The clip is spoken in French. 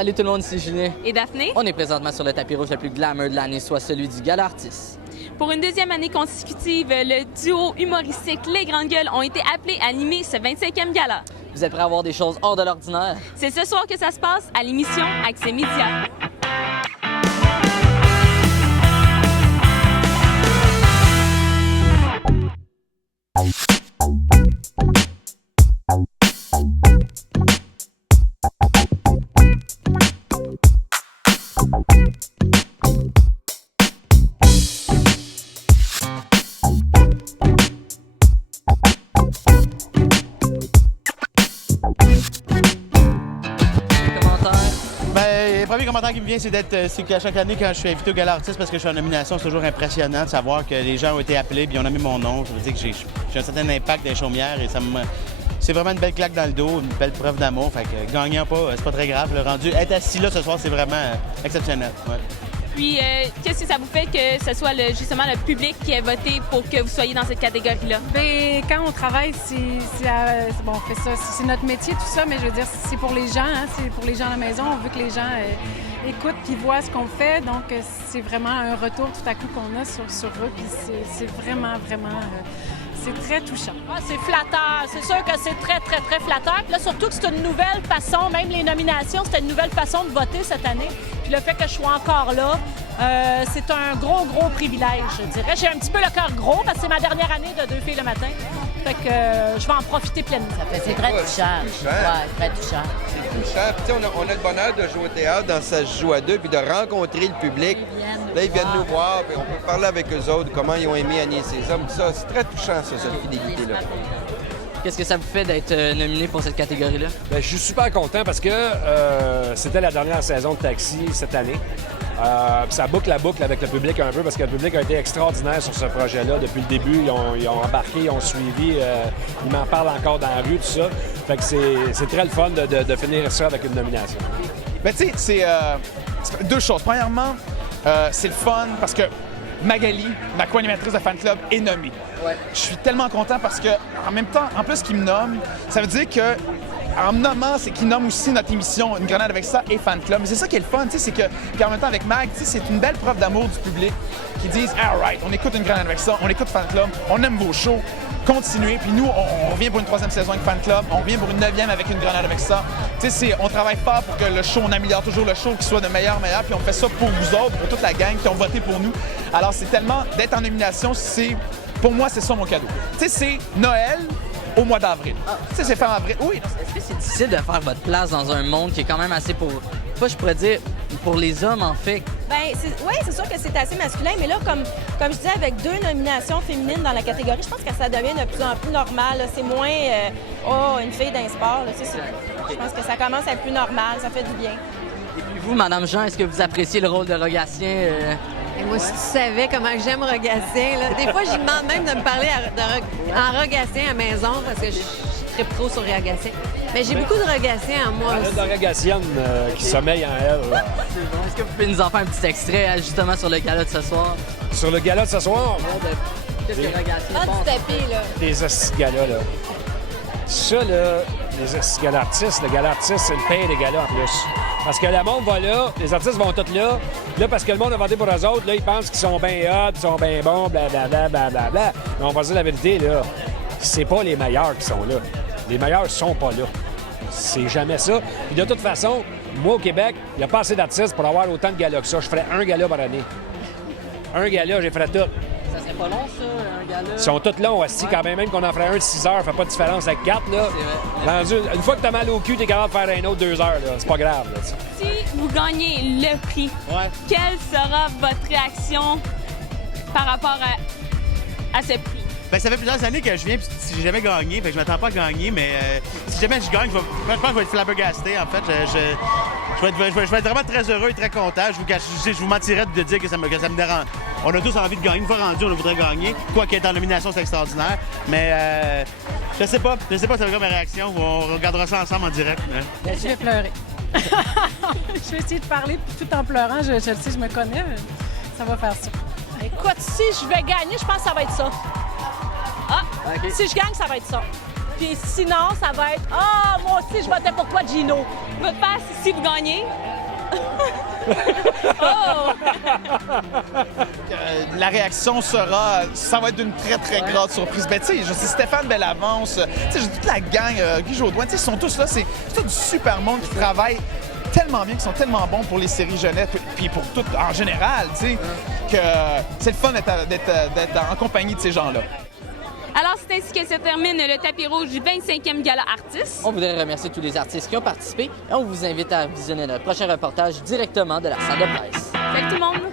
Salut tout le monde, c'est Julien. Et Daphné. On est présentement sur le tapis rouge le plus glamour de l'année, soit celui du Gala Artiste. Pour une deuxième année consécutive, le duo humoristique Les Grandes Gueules ont été appelés à animer ce 25e gala. Vous êtes prêts à voir des choses hors de l'ordinaire? C'est ce soir que ça se passe à l'émission Accès Média. Le premier commentaire qui me vient, c'est qu'à chaque année, quand je suis invité au Gala Artiste, parce que je suis en nomination, c'est toujours impressionnant de savoir que les gens ont été appelés et ont nommé mon nom. Ça veut dire que j'ai un certain impact dans les chaumières et c'est vraiment une belle claque dans le dos, une belle preuve d'amour. Fait que gagnant pas, c'est pas très grave. Le rendu, être assis là ce soir, c'est vraiment exceptionnel. Ouais. Puis, qu'est-ce que ça vous fait que ce soit justement le public qui a voté pour que vous soyez dans cette catégorie-là? Bien, quand on travaille, bon, on fait ça, c'est notre métier, tout ça, mais je veux dire, c'est pour les gens, hein, c'est pour les gens à la maison. On veut que les gens écoutent puis voient ce qu'on fait. Donc, c'est vraiment un retour tout à coup qu'on a sur eux. Puis c'est vraiment, c'est très touchant. Ah, c'est flatteur. C'est sûr que c'est très, très, très flatteur. Puis là, surtout que c'est une nouvelle façon, même les nominations, c'était une nouvelle façon de voter cette année. Puis le fait que je sois encore là, c'est un gros, gros privilège, je dirais. J'ai un petit peu le cœur gros parce que c'est ma dernière année de Deux filles le matin. Fait que je vais en profiter pleinement. C'est très touchant. Ouais, très touchant. C'est touchant. Puis on a le bonheur de jouer au théâtre dans Ça se joue à deux, puis de rencontrer le public. Là, ils viennent nous voir, puis on peut parler avec eux autres, comment ils ont aimé Agnès et ses hommes. Ça, c'est très touchant, ça, cette fidélité-là. Qu'est-ce que ça vous fait d'être nominé pour cette catégorie-là? Bien, je suis super content parce que c'était la dernière saison de Taxi cette année. Puis ça boucle la boucle avec le public un peu parce que le public a été extraordinaire sur ce projet-là. Depuis le début, ils ont embarqué, ils ont suivi, ils m'en parlent encore dans la rue, tout ça. Fait que c'est très le fun de finir ça avec une nomination. Bien, tu sais, c'est deux choses. Premièrement, c'est le fun parce que Magali, ma co-animatrice de Fan Club, est nommée. Ouais. Je suis tellement content parce que, en même temps, en plus qu'il me nomme, ça veut dire que en me nommant, c'est qu'il nomme aussi notre émission Une grenade avec ça et Fan Club. Mais c'est ça qui est le fun, tu sais, c'est que, puis en même temps avec Mag, tu sais, c'est une belle preuve d'amour du public qui disent « All right, on écoute Une grenade avec ça, on écoute Fan Club, on aime vos shows, continuez. » Puis nous, on revient pour une 3e saison avec Fan Club, on revient pour une 9e avec Une grenade avec ça. Tu sais, on travaille fort pour que le show, on améliore toujours le show, qu'il soit de meilleur en meilleur, puis on fait ça pour vous autres, pour toute la gang qui ont voté pour nous. Alors c'est tellement, d'être en nomination, pour moi, c'est ça mon cadeau. Tu sais, c'est Noël au mois d'avril. Tu sais, c'est fin avril. Oui. Est-ce que c'est difficile de faire votre place dans un monde qui est quand même assez je pourrais dire, pour les hommes, en fait? Bien, oui, c'est sûr que c'est assez masculin, mais là, comme je disais, avec 2 nominations féminines dans la catégorie, je pense que ça devient de plus en plus normal. Là. C'est moins une fille d'un sport. Là. Je pense que ça commence à être plus normal, ça fait du bien. Et puis vous, Madame Jean, est-ce que vous appréciez le rôle de Rogatien? Et moi, si tu savais comment j'aime Rogatien, là. Des fois, j'y demande même de me parler en Rogatien à la maison parce que je suis très pro sur Rogatien. Mais j'ai beaucoup de Rogatien en moi aussi. Il y a de Rogatienne qui sommeille en elle. C'est bon. Est-ce que vous pouvez nous en faire un petit extrait justement sur le gala de ce soir? Sur le gala de ce soir? Qu'est-ce que Rogatien Ah, du tapis, là. Des hosties de gala, là. Ça, là, les hosties de gala artistes, le gala artiste, c'est le pain des galas en plus. Parce que le monde va là, les artistes vont tous là. Là, parce que le monde a voté pour eux autres, là, ils pensent qu'ils sont bien hot, qu'ils sont bien bons, blablabla, blablabla. Mais on va dire la vérité, là, c'est pas les meilleurs qui sont là. Les meilleurs sont pas là. C'est jamais ça. Puis de toute façon, moi, au Québec, il n'y a pas assez d'artistes pour avoir autant de galas que ça. Je ferais un gala par année. Un gala, j'ai ferais tout. Ça serait pas long, ça, un gala? Ils sont tous longs, aussi, quand même qu'on en ferait un de 6 heures, fait pas de différence avec 4, là. Rendu, une fois que t'as mal au cul, t'es capable de faire un autre 2 heures, là. C'est pas grave, là. Si vous gagnez le prix, quelle sera votre réaction par rapport à ce prix? Bien, ça fait plusieurs années que je viens, puis j'ai jamais gagné, fait que je m'attends pas à gagner, mais si jamais je gagne, je pense que je vais être flabbergasté, en fait. Je vais être vraiment très heureux et très content. Je vous mentirais de dire que ça me dérange. On a tous envie de gagner. Une fois rendu, on voudrait gagner. Quoi qu'être en nomination, c'est extraordinaire. Mais je sais pas ça va être ma réaction. On regardera ça ensemble en direct. Je vais pleurer. Je vais essayer de parler tout en pleurant. Je le sais, je me connais. Ça va faire ça. Écoute, si je vais gagner, je pense que ça va être ça. Ah, okay. Si je gagne, ça va être ça. Puis sinon, ça va être « Ah, moi aussi, je votais pour toi, Gino! » Votre passe si vous gagnez. Oh! La réaction sera, ça va être d'une très, très grande surprise. Ben, tu sais, je sais, Stéphane Bellavance, tu sais, j'ai toute la gang, Guy Jodoin, tu sais, ils sont tous là, c'est tout du super monde qui travaille tellement bien, qui sont tellement bons pour les séries jeunesse, puis pour tout en général, tu sais, que c'est le fun d'être en compagnie de ces gens-là. Alors, c'est ainsi que se termine le tapis rouge du 25e Gala Artistes. On voudrait remercier tous les artistes qui ont participé et on vous invite à visionner notre prochain reportage directement de la salle de presse. Salut tout le monde!